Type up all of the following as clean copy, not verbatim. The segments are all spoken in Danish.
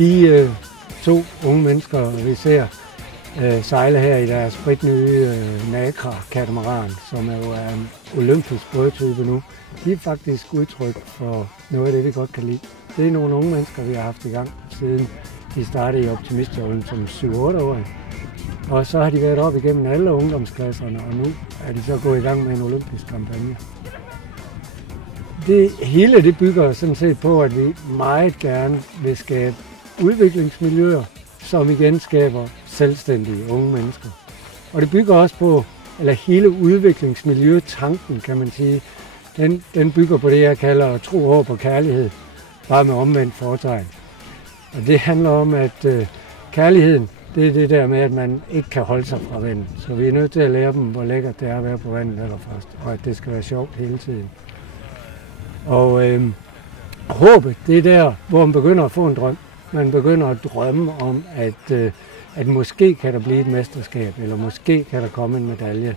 De to unge mennesker, vi ser sejle her i deres spritnye Nacra-katamaran, som jo er en olympisk bådtype nu, de er faktisk udtryk for noget af det, vi godt kan lide. Det er nogle unge mennesker, vi har haft i gang, siden de startede i optimistjollen som 7-8-årige. Og så har de været op igennem alle ungdomsklasserne, og nu er de så gået i gang med en olympisk kampagne. Det hele det bygger sådan set på, at vi meget gerne vil skabe udviklingsmiljøer, som igen skaber selvstændige unge mennesker. Og det bygger også på, eller hele udviklingsmiljøtanken, kan man sige, den bygger på det, jeg kalder tro, håb og kærlighed, bare med omvendt fortegn. Og det handler om, at kærligheden, det er det der med, at man ikke kan holde sig fra vandet. Så vi er nødt til at lære dem, hvor lækkert det er at være på vandet allerførst, og at det skal være sjovt hele tiden. Og håbet, det er der, hvor man begynder at få en drøm. Man begynder at drømme om, at måske kan der blive et mesterskab, eller måske kan der komme en medalje.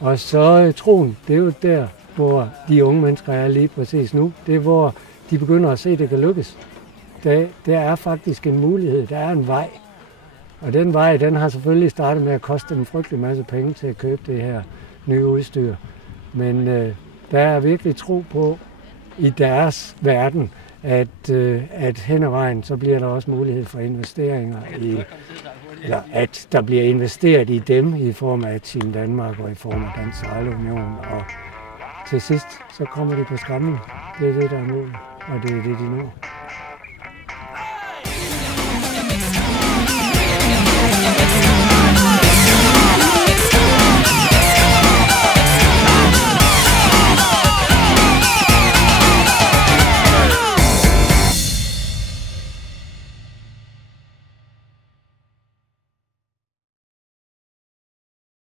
Og så troen, det er jo der, hvor de unge mennesker er lige præcis nu. Det er, hvor de begynder at se, at det kan lykkes. Der er faktisk en mulighed, der er en vej. Og den vej, den har selvfølgelig startet med at koste dem en frygtelig masse penge til at købe det her nye udstyr. Men der er virkelig tro på i deres verden, at hen ad vejen, så bliver der også mulighed for investeringer eller at der bliver investeret i dem i form af Team Danmark og i form af Dansk Sejlunion. Og til sidst, så kommer de på skrammen. Det er det, der er målet, og det er det, de når.